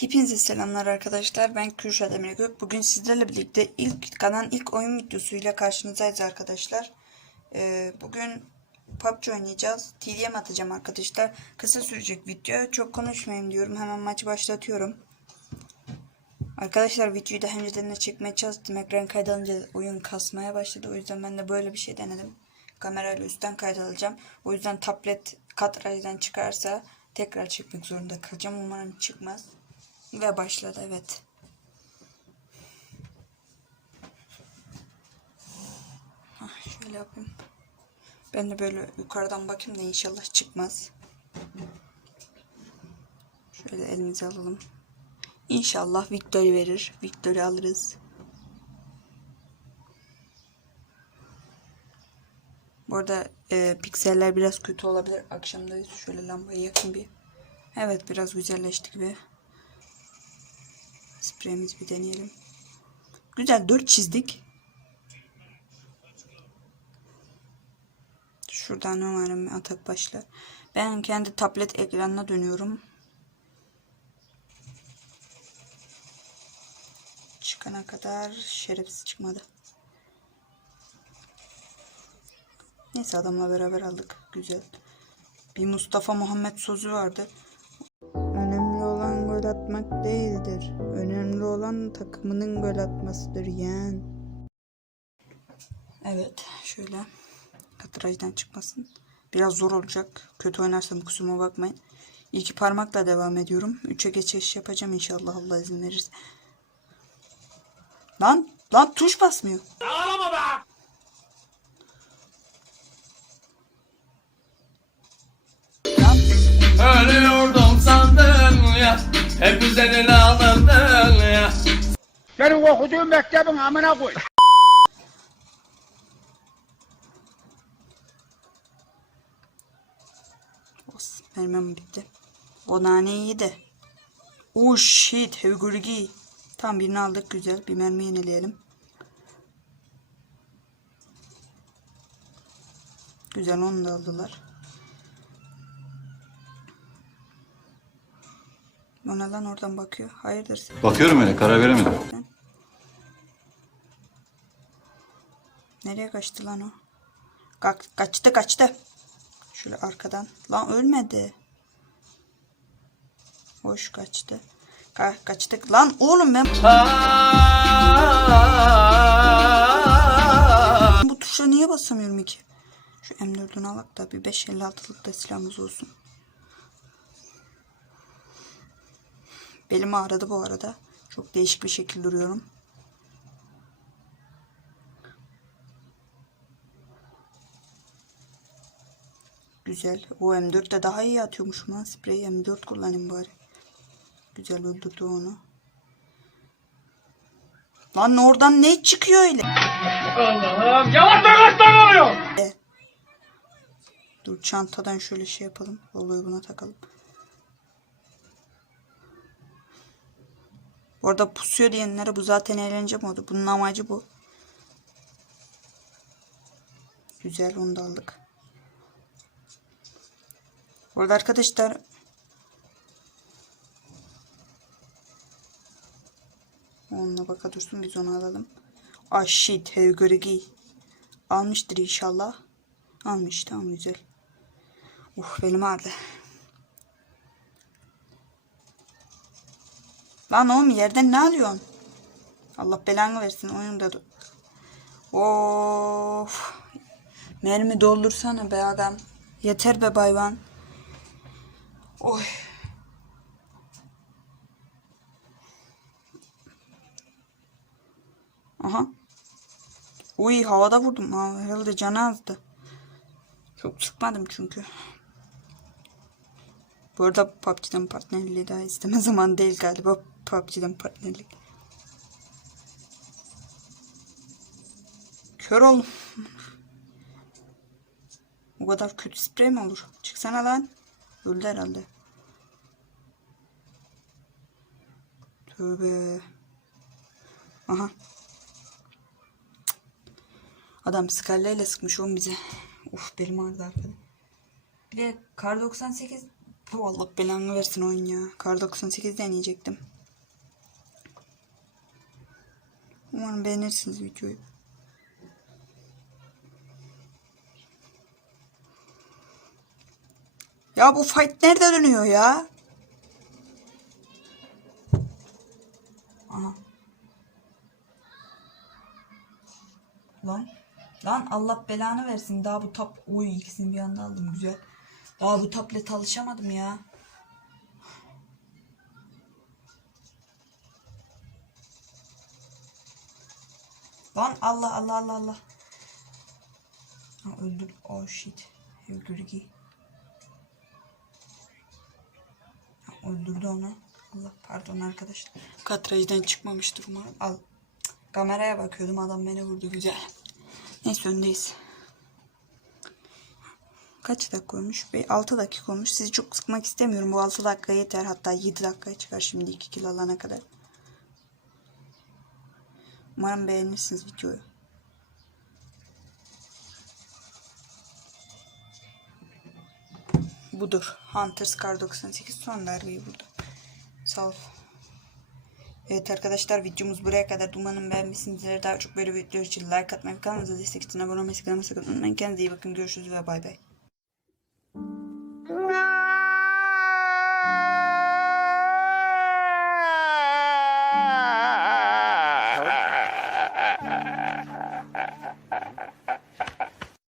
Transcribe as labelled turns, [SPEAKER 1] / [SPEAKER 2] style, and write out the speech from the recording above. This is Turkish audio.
[SPEAKER 1] Hepinize selamlar arkadaşlar. Ben Kürşat Emre Gök. Bugün sizlerle birlikte ilk kanalın ilk oyun videosuyla karşınızdayız arkadaşlar. Ee, bugün PUBG oynayacağız. TDM atacağım arkadaşlar. Kısa sürecek video. Çok konuşmayayım diyorum. Hemen maçı başlatıyorum. Arkadaşlar videoyu daha önceden de çekmeye çalıştım. Ekran kaydalınca oyun kasmaya başladı. O yüzden ben de böyle bir şey denedim. Kamerayla üstten kaydalacağım. O yüzden tablet kadrajdan çıkarsa tekrar çekmek zorunda kalacağım. Umarım çıkmaz. Ve başladı evet. Hah, şöyle yapayım. Ben de böyle yukarıdan bakayım da inşallah çıkmaz. Şöyle elimize alalım. İnşallah victory verir. Victory alırız. Bu arada e, pikseller biraz kötü olabilir. Akşamdayız. Şöyle lambayı yakın bir. Evet biraz güzelleşti gibi. Spreyimizi bir deneyelim. Güzel 4 çizdik. Şuradan umarım atak başlar. Ben kendi tablet ekranına dönüyorum. Çıkana kadar şerefsiz çıkmadı. Neyse adamla beraber aldık. Güzel. Bir Mustafa Muhammed sözü vardı. Atmak değildir. Önemli olan takımının gol atmasıdır yani. Evet şöyle. Kadrajdan çıkmasın. Biraz zor olacak. Kötü oynarsam kusuruma bakmayın. İki parmakla devam ediyorum. Üçe geçiş yapacağım inşallah Allah izin verirse. Lan lan tuş basmıyor.
[SPEAKER 2] Ağlama be! Sandın ya Hep üzerine alındın ya
[SPEAKER 3] Senin okuduğun mektebin amına koy.
[SPEAKER 1] Mermim bitti. O naneyi yedi. Oh shit. Hevgurgi. Tam birini aldık güzel. Bir mermi yenileyelim. Güzel onu da aldılar. Bana lan oradan bakıyor. Hayırdır sen?
[SPEAKER 4] Bakıyorum öyle karar veremedim.
[SPEAKER 1] Nereye kaçtı lan o? Ka kaçtı kaçtı. Şöyle arkadan. Lan ölmedi. Hoş kaçtı. Ka kaçtık. Lan oğlum ben bu tuşa niye basamıyorum ki? Şu M4'ünü alak da bir 556'lık da silahımız olsun. Belim ağrıdı bu arada. Çok değişik bir şekil duruyorum. Güzel. O M4 de daha iyi atıyormuş lan. Sprey M4 kullanayım bari. Güzel öldürdü onu. Lan oradan ne çıkıyor öyle?
[SPEAKER 2] Allah'ım yavaş yavaş oluyor
[SPEAKER 1] Dur çantadan şöyle şey yapalım. Oluyor buna takalım. Bu arada pusuyor diyenlere bu zaten eğlence modu. Bunun amacı bu. Güzel onu da aldık. Bu arada arkadaşlar Onunla baka dursun biz onu alalım. Ah shit Hevgörgi. Almıştır inşallah. Almış tamam güzel. Uf benim ağrıdı. Lan oğlum yerden ne alıyorsun? Allah belanı versin oyunda. da- Of. Mermi doldursana be adam. Yeter be bayvan. Oy. Aha. Uy havada vurdum. Ha, herhalde canı azdı. Çok sıkmadım çünkü. Bu arada PUBG'den partnerliği daha isteme zaman değil galiba PUBG'den partnerlik. Kör oldum. O kadar kötü sprey mi olur? Çıksana lan. Öldü herhalde. Tövbe. Aha. Adam skalleyle sıkmış oğlum bize. Uf belim ağrıdı arkada. Bir de Kar 98 Oh, Allah belanı versin oyun ya. Kar 98 deneyecektim. Umarım beğenirsiniz videoyu. Ya bu fight nerede dönüyor ya? Aha. Lan. Lan Allah belanı versin. Daha bu tap... Oy ikisini bir anda aldım. Güzel. Daha bu tablet alışamadım ya. Lan Allah Allah Allah Allah. Ha, öldür. Oh shit. Öldürdü. Ha, öldürdü onu. Allah pardon arkadaşlar. Katrajdan çıkmamıştır umarım. Al. Kameraya bakıyordum adam beni vurdu güzel. Neyse öndeyiz. Kaç dakika olmuş? Bir 6 dakika olmuş. Sizi çok sıkmak istemiyorum. Bu 6 dakika yeter. Hatta 7 dakikaya çıkar şimdi 2 kilo alana kadar. Umarım beğenirsiniz videoyu. Budur. Hunters Car 98 son darbeyi vurdu. Sağ ol. Evet arkadaşlar videomuz buraya kadar. Umarım beğenmişsinizdir. Daha çok böyle videolar için like atmayı, kanalımıza destek için abone olmayı, kanalıma sakın unutmayın. Kendinize iyi bakın. Görüşürüz ve bay bay.